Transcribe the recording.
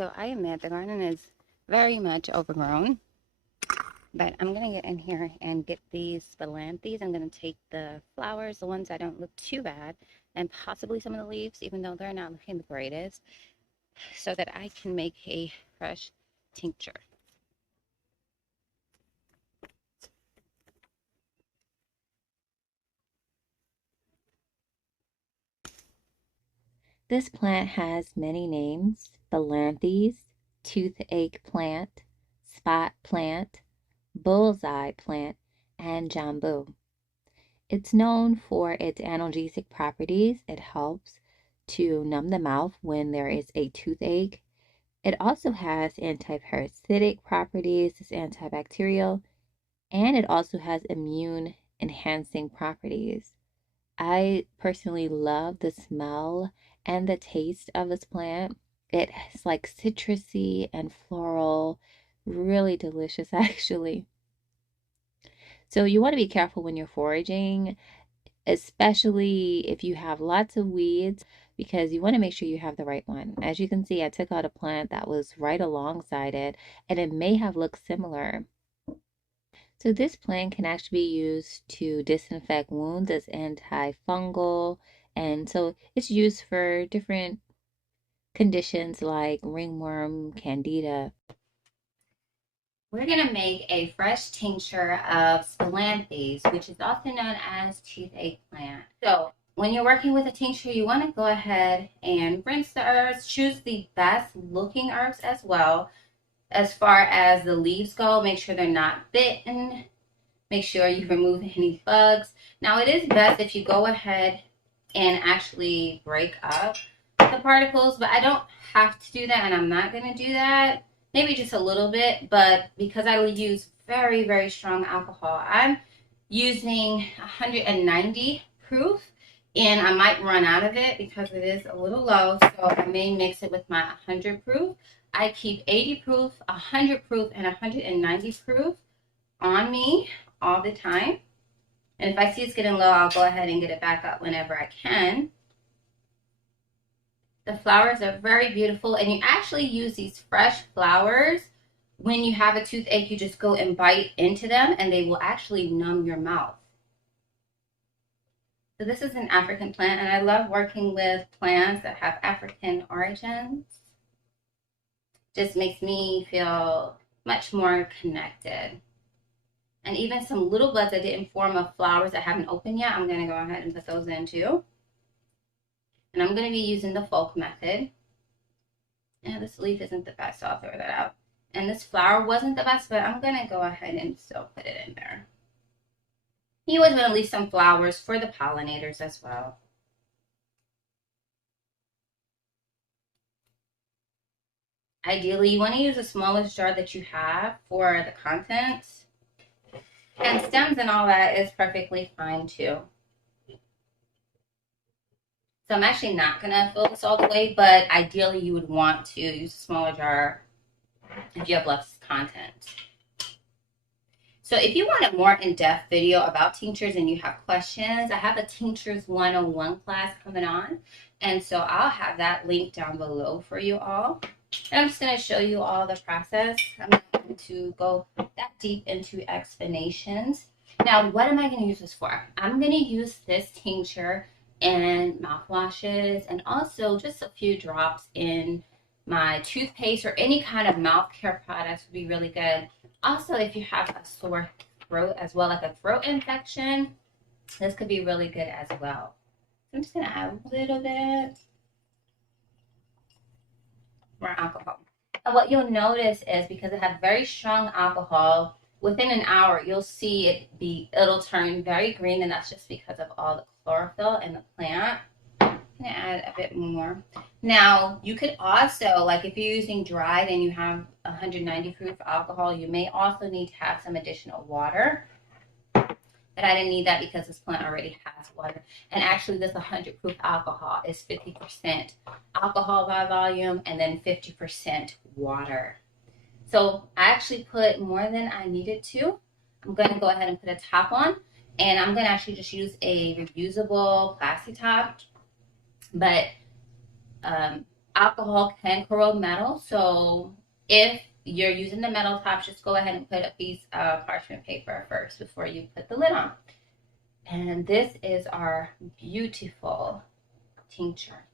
So I admit the garden is very much overgrown, but I'm going to get in here and get these Spilanthes. I'm going to take the flowers, the ones that don't look too bad, and possibly some of the leaves, even though they're not looking the greatest, so that I can make a fresh tincture. This plant has many names: Spilanthes, toothache plant, spot plant, bullseye plant, and jambu. It's known for its analgesic properties. It helps to numb the mouth when there is a toothache. It also has antiparasitic properties, it's antibacterial, and it also has immune enhancing properties. I personally love the smell and the taste of this plant. It's like citrusy and floral, really delicious actually. So you want to be careful when you're foraging, especially if you have lots of weeds, because you want to make sure you have the right one. As you can see, I took out a plant that was right alongside it, and it may have looked similar. So this plant can actually be used to disinfect wounds as antifungal, and so it's used for different conditions like ringworm, candida. We're going to make a fresh tincture of Spilanthes, which is also known as toothache plant. So when you're working with a tincture, you want to go ahead and rinse the herbs. Choose the best looking herbs as well. As far as the leaves go, make sure they're not bitten. Make sure you remove any bugs. Now, it is best if you go ahead and actually break up the particles, but I don't have to do that, and I'm not going to do that. Maybe just a little bit, but because I will use very, very strong alcohol, I'm using 190 proof, and I might run out of it because it is a little low, so I may mix it with my 100 proof. I keep 80 proof, 100 proof, and 190 proof on me all the time. And if I see it's getting low, I'll go ahead and get it back up whenever I can. The flowers are very beautiful, and you actually use these fresh flowers when you have a toothache. You just go and bite into them, and they will actually numb your mouth. So this is an African plant, and I love working with plants that have African origins. Just makes me feel much more connected. And even some little buds that didn't form of flowers that haven't opened yet, I'm going to go ahead and put those in too. And I'm going to be using the folk method. And this leaf isn't the best, so I'll throw that out. And this flower wasn't the best, but I'm going to go ahead and still put it in there. You always want to leave some flowers for the pollinators as well. Ideally, you want to use the smallest jar that you have for the contents. And stems and all that is perfectly fine too. So I'm actually not going to fill this all the way, but ideally you would want to use a smaller jar if you have less content. So if you want a more in-depth video about tinctures and you have questions, I have a Tinctures 101 class coming on. And so I'll have that link down below for you all. And I'm just going to show you all the process. I'm not going to go that deep into explanations. Now, what am I going to use this for? I'm going to use this tincture in mouthwashes and also just a few drops in my toothpaste or any kind of mouth care products would be really good. Also, if you have a sore throat as well, like a throat infection, this could be really good as well. So I'm just going to add a little bit more alcohol. And what you'll notice is because it has very strong alcohol, within an hour you'll see it'll turn very green, and that's just because of all the chlorophyll in the plant. I'm gonna add a bit more. Now you could also, like if you're using dried and you have 190 proof alcohol, you may also need to have some additional water. But I didn't need that because this plant already has water. And actually this 100 proof alcohol is 50% alcohol by volume and then 50% water. So I actually put more than I needed to. I'm going to go ahead and put a top on, and I'm going to actually just use a reusable plastic top. But Alcohol can corrode metal, so if you're using the metal top, just go ahead and put a piece of parchment paper first before you put the lid on. And this is our beautiful tincture.